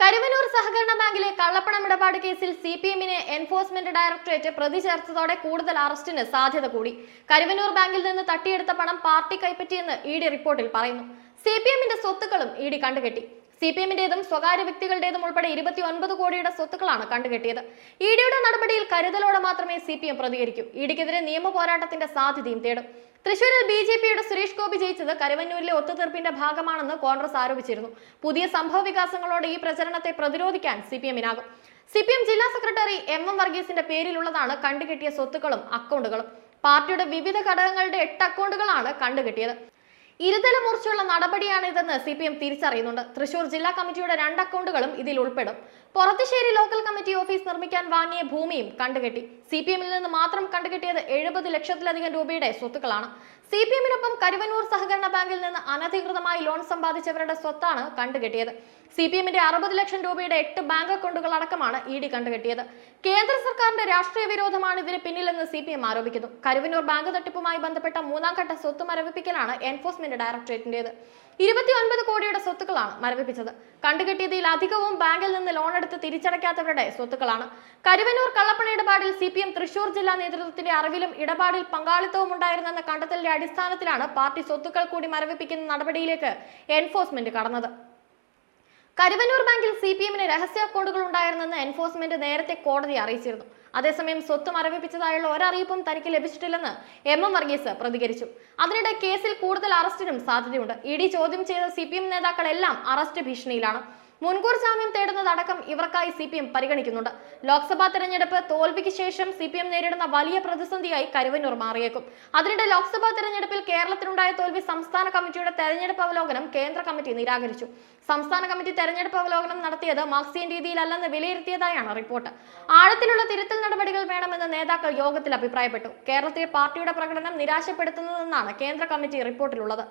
കരുവന്നൂർ സഹകരണ ബാങ്കിലെ കള്ളപ്പണം ഇടപാട് കേസിൽ സിപിഎമ്മിനെ എൻഫോഴ്സ്മെന്റ് ഡയറക്ടറേറ്റ് പ്രതി ചേർത്തതോടെ കൂടുതൽ അറസ്റ്റിന് സാധ്യത കൂടി. കരുവന്നൂർ ബാങ്കിൽ നിന്ന് തട്ടിയെടുത്ത പണം പാർട്ടി കൈപ്പറ്റിയെന്ന് ഇഡി റിപ്പോർട്ടിൽ പറയുന്നു. സിപിഎമ്മിന്റെ സ്വത്തുക്കളും ഇഡി കണ്ടുകെട്ടി. സിപിഎമ്മിന്റേതും സ്വകാര്യ വ്യക്തികളുടേതും ഉൾപ്പെടെ 29 കോടിയുടെ സ്വത്തുക്കളാണ് കണ്ടുകെട്ടിയത്. ഇഡിയുടെ നടപടിയിൽ കരുതലോടെ മാത്രമേ സിപിഎം പ്രതികരിക്കൂ. ഇഡിക്കെതിരെ നിയമ പോരാട്ടത്തിന്റെ സാധ്യതയും തേടും. തൃശൂരിൽ ബിജെപിയുടെ സുരേഷ് ഗോപി ജയിച്ചത് കരുവന്നൂരിലെ ഒത്തുതീർപ്പിന്റെ ഭാഗമാണെന്ന് കോൺഗ്രസ് ആരോപിച്ചിരുന്നു. പുതിയ സംഭവ വികാസങ്ങളോടെ ഈ പ്രചരണത്തെ പ്രതിരോധിക്കാൻ സിപിഎമ്മിനാകും. സിപിഎം ജില്ലാ സെക്രട്ടറി എം വർഗീസിന്റെ പേരിലുള്ളതാണ് കണ്ടുകെട്ടിയ സ്വത്തുക്കളും അക്കൗണ്ടുകളും. പാർട്ടിയുടെ വിവിധ ഘടകങ്ങളുടെ 8 അക്കൗണ്ടുകളാണ് കണ്ടുകെട്ടിയത്. ഇരുതല മൂർച്ചയുള്ള നടപടിയാണിതെന്ന് സിപിഎം തിരിച്ചറിയുന്നുണ്ട്. തൃശൂർ ജില്ലാ കമ്മിറ്റിയുടെ 2 അക്കൗണ്ടുകളും ഇതിൽ ഉൾപ്പെടും. പൊറത്തുശ്ശേരി ലോക്കൽ കമ്മിറ്റി ഓഫീസ് നിർമ്മിക്കാൻ വാങ്ങിയ ഭൂമിയും കണ്ടുകെട്ടി. സിപിഎമ്മിൽ നിന്ന് മാത്രം കണ്ടുകെട്ടിയത് 70 ലക്ഷത്തിലധികം രൂപയുടെ സ്വത്തുക്കളാണ്. സിപിഎമ്മിനൊപ്പം കരുവന്നൂർ സഹകരണ ബാങ്കിൽ നിന്ന് അനധികൃതമായി ലോൺ സമ്പാദിച്ചവരുടെ സ്വത്താണ് കണ്ടുകെട്ടിയത്. സിപിഎമ്മിന്റെ 60 ലക്ഷം രൂപയുടെ 8 ബാങ്ക് അക്കൗണ്ടുകൾ അടക്കമാണ് ഇഡി കണ്ടുകെട്ടിയത്. കേന്ദ്ര സർക്കാരിന്റെ രാഷ്ട്രീയ വിരോധമാണ് ഇതിന് പിന്നിലെന്ന് സിപിഎം ആരോപിക്കുന്നു. കരുവന്നൂർ ബാങ്ക് തട്ടിപ്പുമായി ബന്ധപ്പെട്ട 3ാം ഘട്ട സ്വത്ത് മരവിപ്പിക്കലാണ് എൻഫോഴ്സ്മെന്റ് ഡയറക്ടറേറ്റിന്റേത്. 29 കോടിയുടെ സ്വത്തുക്കളാണ് മരവിപ്പിച്ചത്. കണ്ടുകെട്ടിയതിൽ അധികവും ബാങ്കിൽ നിന്ന് ലോൺ എടുത്ത് തിരിച്ചടയ്ക്കാത്തവരുടെ സ്വത്തുക്കളാണ്. കരുവന്നൂർ കള്ളപ്പണ ഇടപാടിൽ സിപിഎം തൃശൂർ ജില്ലാ നേതൃത്വത്തിന്റെ അറിവിലും ഇടപാടിൽ പങ്കാളിത്തവും ഉണ്ടായിരുന്നെന്ന കണ്ടെത്തലിന്റെ അടിസ്ഥാനത്തിലാണ് പാർട്ടി സ്വത്തുക്കൾ കൂടി മരവിപ്പിക്കുന്ന നടപടിയിലേക്ക് എൻഫോഴ്സ്മെന്റ് കടന്നത്. കരുവന്നൂർ ബാങ്കിൽ സിപിഎമ്മിന് രഹസ്യ അക്കൗണ്ടുകൾ ഉണ്ടായിരുന്നെന്ന് എൻഫോഴ്സ്മെന്റ് നേരത്തെ കോടതിയെ അറിയിച്ചിരുന്നു. അതേസമയം സ്വത്ത് മരവിപ്പിച്ചതായുള്ള ഒരറിയിപ്പും തനിക്ക് ലഭിച്ചിട്ടില്ലെന്ന് എം വർഗീസ് പ്രതികരിച്ചു. അതിനിടെ കേസിൽ കൂടുതൽ അറസ്റ്റിനും സാധ്യതയുണ്ട്. ഇഡി ചോദ്യം ചെയ്ത സിപിഎം നേതാക്കളെല്ലാം അറസ്റ്റ് ഭീഷണിയിലാണ്. മുൻകൂർ ജാമ്യം തേടുന്നതടക്കം ഇവർക്കായി സിപിഎം പരിഗണിക്കുന്നുണ്ട്. ലോക്സഭാ തെരഞ്ഞെടുപ്പ് തോൽവിക്ക് ശേഷം സിപിഎം നേരിടുന്ന വലിയ പ്രതിസന്ധിയായി കരുവന്നൂർ മാറിയേക്കും. അതിനിടെ ലോക്സഭാ തെരഞ്ഞെടുപ്പിൽ കേരളത്തിലുണ്ടായ തോൽവി സംസ്ഥാന കമ്മിറ്റിയുടെ തെരഞ്ഞെടുപ്പ് അവലോകനം കേന്ദ്ര കമ്മിറ്റി നിരാകരിച്ചു. സംസ്ഥാന കമ്മിറ്റി തെരഞ്ഞെടുപ്പ് അവലോകനം നടത്തിയത് മാർക്സിയൻ രീതിയിലല്ലെന്ന് വിലയിരുത്തിയതായാണ് റിപ്പോർട്ട്. ആഴത്തിലുള്ള തിരുത്തൽ നടപടികൾ വേണമെന്ന് നേതാക്കൾ യോഗത്തിൽ അഭിപ്രായപ്പെട്ടു. കേരളത്തിലെ പാർട്ടിയുടെ പ്രകടനം നിരാശപ്പെടുത്തുന്നതെന്നാണ് കേന്ദ്ര കമ്മിറ്റി റിപ്പോർട്ടിലുള്ളത്.